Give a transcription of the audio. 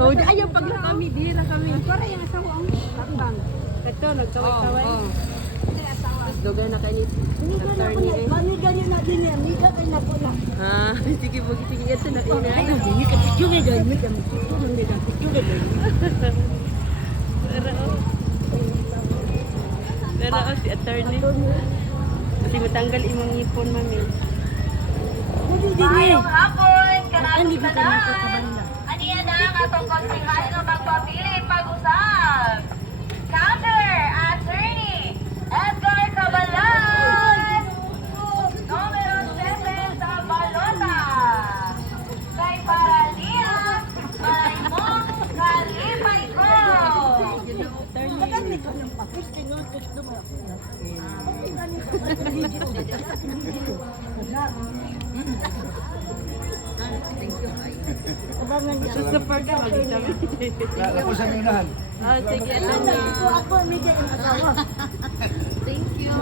Oh, di ayaw pag kami, bira kami. Para yung asawa ang takbang. Ito, nagkaway-kaway. Oo. Kasi asawa. Mas dugar na kayo ni Amiga na po na. Amiga niyo na din eh. Amiga kayo na po na. Ah, sige po, sige ito na ina. Ay, hindi ka picture na dahil. Hindi ka picture na dahil. Pero si attorney. Kasi matanggal imong ngipon, mami. Hindi din eh. Ngayong hapon, Hindi kanado ka ka na na. po kabanda. Aniya na ang atong konsihan ng magpapili pag-usap. Counter Attorney Edgar Cabalan. Numero 7 sa balota. Kay Paralia Maymong Kalipay ko. Maganda ka ng pakis. Tinulkos mo. Okay, ganito. Video. Video. Abangan niya. Sa support ka, mag-sabi. Ako sa unahan. Ah, sige, attorney. Ako, amiga yung asawa. Thank you.